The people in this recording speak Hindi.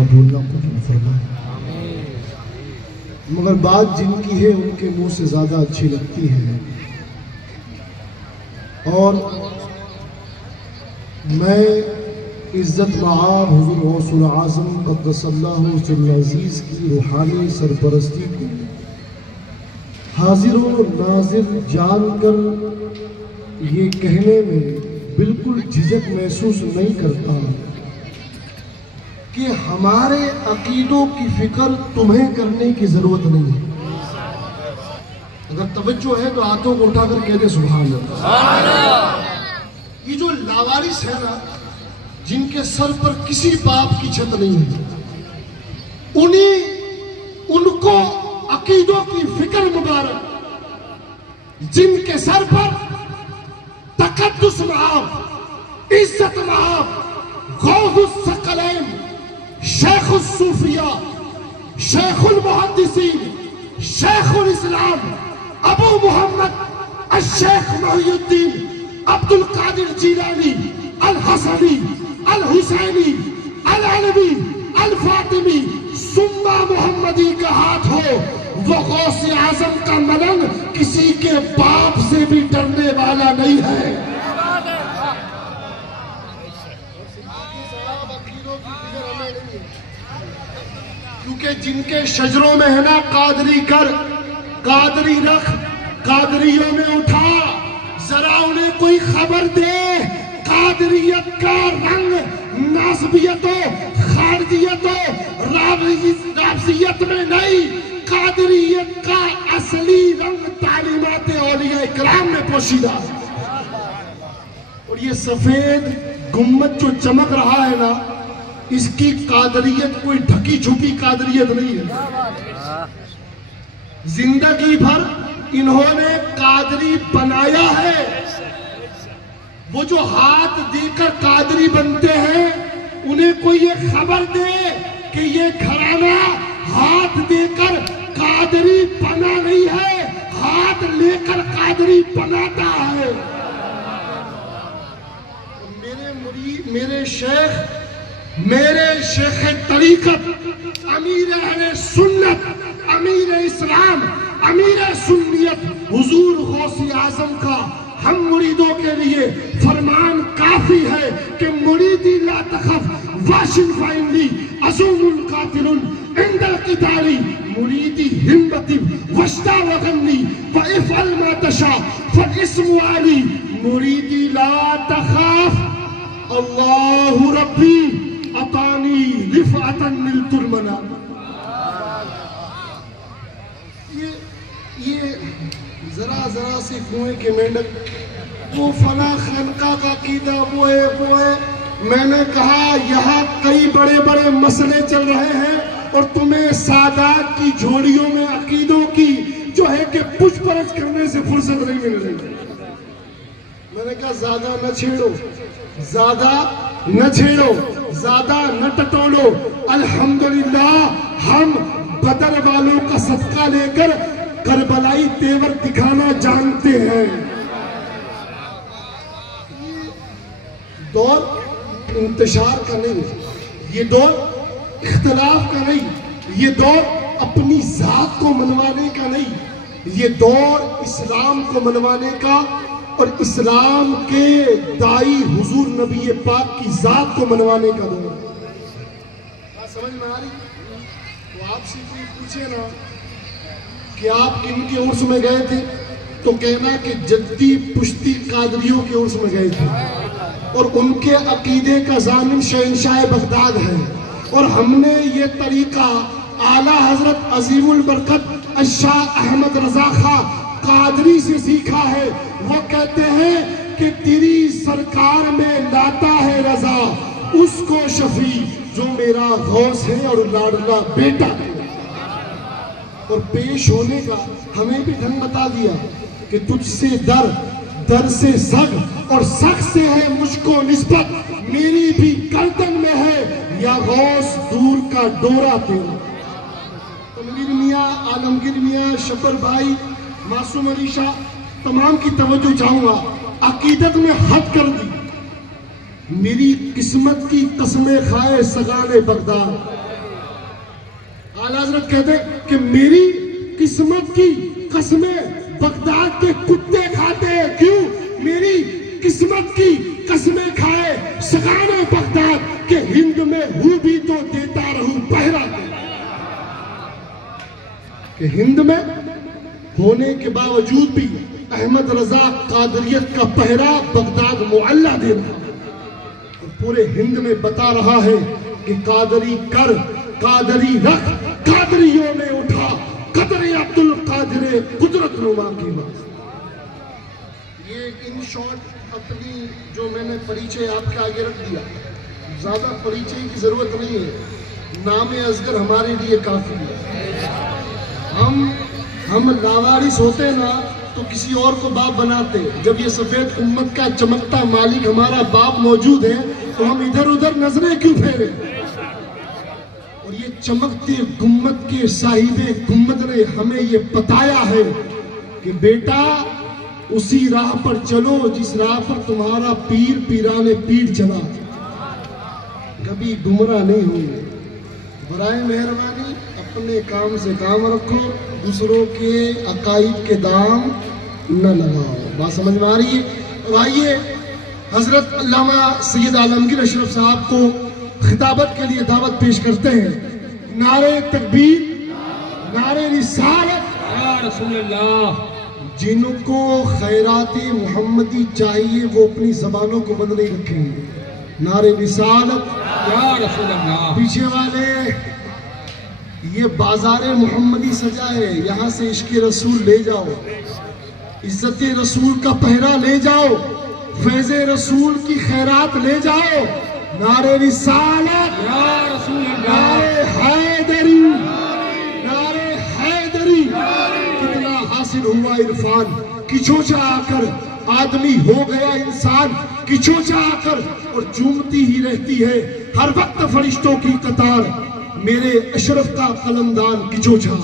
का बोलना कबूल फरमाए। मगर बात जिनकी है उनके मुंह से ज़्यादा अच्छी लगती है। और मैं इज़्ज़त मआब हुज़ूर गौसुल आज़म क़द्दसल्लाहु सिर्रुल अज़ीज़ की रूहानी सरपरस्ती को हाजिर और नाजिर जानकर ये कहने में बिल्कुल झिझक महसूस नहीं करता कि हमारे अकीदों की फिक्र तुम्हें करने की जरूरत नहीं है। अगर तवज्जो है तो हाथों को उठाकर कह दे सुभान अल्लाह। ये जो लावारिस है ना, जिनके सर पर किसी बाप की छत नहीं है, उनको अकीदों की फिक्र मुबारक, जिनके सर पर तकद्दुस मआब, इज्जत मआब, गौस सकलैन, शेखुल सूफिया, शेखुल मुहद्दिसीन, शेखुल इस्लाम अबू मोहम्मद अश-शेख मुहियुद्दीन अब्दुल कादिर जीलानी अल हसनी अल हुसैनी अल अलवी अल फातिमी सुन्ना मोहम्मदी का हाथ हो, वो गौसे आजम का मलन किसी के बाप से भी डरने वाला नहीं है। क्योंकि जिनके शजरों में है ना कादरी कर, कादरी रख, कादरियों में उठा, जरा उन्हें कोई खबर दे कादरियत का रंग नासबियतों, खारजियतों, राबजियत में नहीं, कादरियत का असली रंग तालीमात औलिया इकराम में पोशीदा। और ये सफेद गुम्मद जो चमक रहा है ना, इसकी कादरियत कोई ढकी छुपी कादरियत नहीं है। जिंदगी भर इन्होंने कादरी बनाया है। वो जो हाथ देकर कादरी बनते हैं, उन्हें कोई ये खबर दे कि ये घराना हाथ देकर कादरी बना नहीं है, हाथ लेकर कादरी बनाता है। मेरे शेख तरीकत, अमीर अहले सुन्नत, अमीर इस्लाम, अमीर सुन्नियत हुजूर गौसे आजम का हम मुरीदों के लिए फरमान काफी है कि मुरीदी ला तखफ वाशिन फाइनली अज़ूमुल कातिरुन इंदल क़िताली मुरीदी हिम्मती वश्ता वगन्नी व इफ़अल मा तशा फ़इस्मु अली मुरीदी ला तखफ अल्लाहु रब्बी अतानी रिफ़अतन निलतुल मना। ये जरा से कुएं के मेंढक, वो फला खानका का कीदा वो है। मैंने कहा यहाँ कई बड़े बड़े मसले चल रहे हैं और तुम्हें सादात की झोलियों में अकीदों की जो है कि पूछपरछ करने से फुर्सत नहीं मिल रही। मैंने कहा ज्यादा न छेड़ो, ज्यादा न छेड़ो, ज्यादा न टटोलो। अल्हम्दुलिल्लाह हम बदर वालों का सदका लेकर करबलाई तेवर दिखाना जानते हैं। दौर इंतशार का नहीं, ये दौर इख्तलाफ का नहीं, ये दौर अपनी जात को मनवाने का नहीं, ये दौर इस्लाम को मनवाने का और इस्लाम के दाई हुजूर नबी पाक की जात को मनवाने का दौर। समझ में आ रही? तो आपसे कोई पूछे ना कि आप किन के उर्स में गए थे, तो कहना कि जद्दी पुश्ती कादरियों के उर्स में गए थे और उनके अकीदे का ज़ामिन शहंशाह बगदाद है। और हमने ये तरीका आला हजरत अजीमुल बरकत शाह अहमद रजा खां कादरी से सीखा है। वो कहते हैं कि तेरी सरकार में लाता है रजा उसको शफी जो मेरा गौस है और लाडला बेटा है। और पेश होने का हमें भी ढंग बता दिया कि तुझसे दर, दर से सग और सग से है मुझको निस्बत, मेरी भी गर्दन में है या गौस दूर का डोरा तेरा। तनवीर मियाँ, आलमगीर मियाँ, शफर भाई, मासूम अली शाह, तमाम की तवज्जो चाहूंगा। अकीदत में हद कर दी। मेरी किस्मत की कसमें खाए सगाने बगदाद, आला हज़रत कहते हैं कि मेरी किस्मत की कसमें बगदाद के कुत्ते खाते हैं। क्यों? मेरी किस्मत की कसमें खाए सगाने बगदाद के हिंद में हूं भी तो देता रहूं पहरा के हिंद में होने के बावजूद भी अहमद रजा कादरियत का पहरा बगदाद मुअल्ला दे रहा और पूरे हिंद में बता रहा है कि कादरी कर कादरी रख कादरियों ने उठा कदर अब्दुल कादिर कुदरत नुमा की बात। ये इन शॉर्ट अपनी जो मैंने परिचय आपके आगे रख दिया, ज्यादा परिचय की जरूरत नहीं है, नाम असगर हमारे लिए काफी है। हम लावारिस होते ना तो किसी और को बाप बनाते। जब ये सफेद उम्मत का चमकता मालिक हमारा बाप मौजूद है तो हम इधर उधर नजरें क्यों फेरे? और ये चमकते गुम्मत के साहिबे गुम्मत ने हमें ये बताया है कि बेटा उसी राह पर चलो जिस राह पर तुम्हारा पीर पीराने पीर चला, कभी गुमराह नहीं होंगे। बराए मेहरबानी अपने काम से काम रखो, दूसरों के अकाइद के दाम न लगाओ। बात समझ में आ रही है? और आइए हजरत अल्लामा सैयद आलमगीर अशरफ साहब को खिताबत के लिए दावत पेश करते हैं। नारे तकबीर, नारे रिसालत या रसूल अल्लाह। जिनको खैराती मोहम्मदी चाहिए वो अपनी जबानों को बंद नहीं रखेंगे। नारे रिसालत या रसूल अल्लाह। पीछे वाले ये बाजारे मोहम्मदी सजा है, यहाँ से इश्क रसूल ले जाओ, इज्जत रसूल का पहरा ले जाओ, फैज़े रसूल की खैरात ले जाओ। नारे रिसालत या रसूल अल्लाह, नारे हैदरी, नारे हैदरी। कितना हासिल हुआ इरफान, किचोचा आकर आदमी हो गया इंसान, किचोचा आकर और चूमती ही रहती है हर वक्त फरिश्तों की कतार। मेरे अशरफ का कलमदान किचोचा।